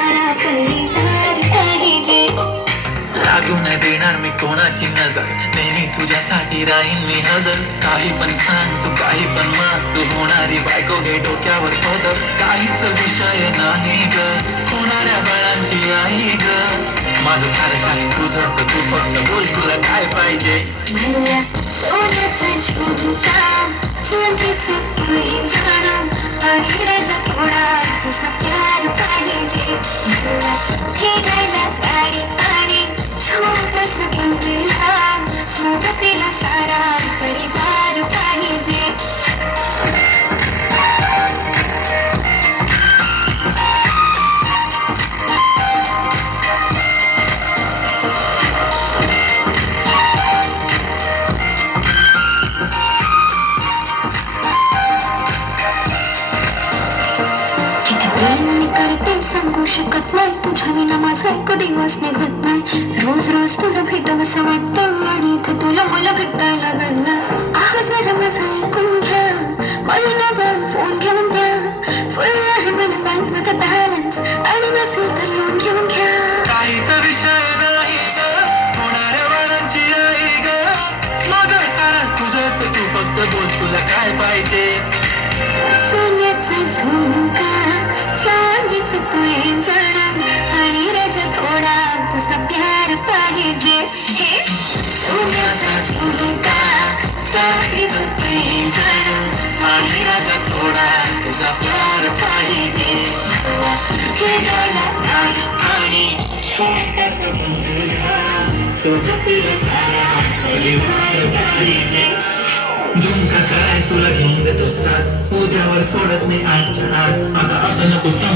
सारा परिवार पाहिजे. लागू न देणार मी कोणाची नजर, नेहमी तुझ्यासाठी राहीन मी हजर. काही पण सांग तू, काही पण मान, तू होणारी बायको घे डोक्यावर पदर. काहीच विषय नाही ग, होणाऱ्या बाळांची आई ग. माझं सारं काही तुझंच, तू फक्त बोल तुला काय पाहिजे. मला सोन्याचं झुमका, चांदीचं पैंजण आणि राजा थोडा तुझा प्यार पाहिजे. मला फिरायला गाडी आणि छोटंसं बंगला, सोबतीला सारा परिवार पाहिजे. किती प्रेम मी करते सांगू शकत नाही, तुझ्या विना माझा एक दिवस निघत नाही. रोज रोज तुला भेटावंसं वाटतं आणि इथे तुला मला भेटायला मिळणार. आह जरा माझं ऐकून घ्या, महिनाभर फोन घेऊन द्या. फुल आहे मला बँक मध्ये बॅलन्स आणि नसेल तर लोन घेऊन घ्या. काहीच विषय नाही ग, होणाऱ्या बाळांची आई ग. माझं सारं तुझंच, तू फक्त बोल तुला काय पाहिजे. सोन्याचा झुमका, चांदीचं पैंजण आणि राजा थोडा तुझा प्यार पाहिजे. हे सोन्याचा झुमका, चांदीचं पैंजण आणि राजा थोडा तुझा प्यार पाहिजे. फिरायला गाडी आणि छोटंसं बंगला, सोबतीला सारा परिवार पाहिजे. झुमका काय तुला घेऊन देतो साथ, उद्यावर सोडत नाही आजच्या आज. आता असं नको सांग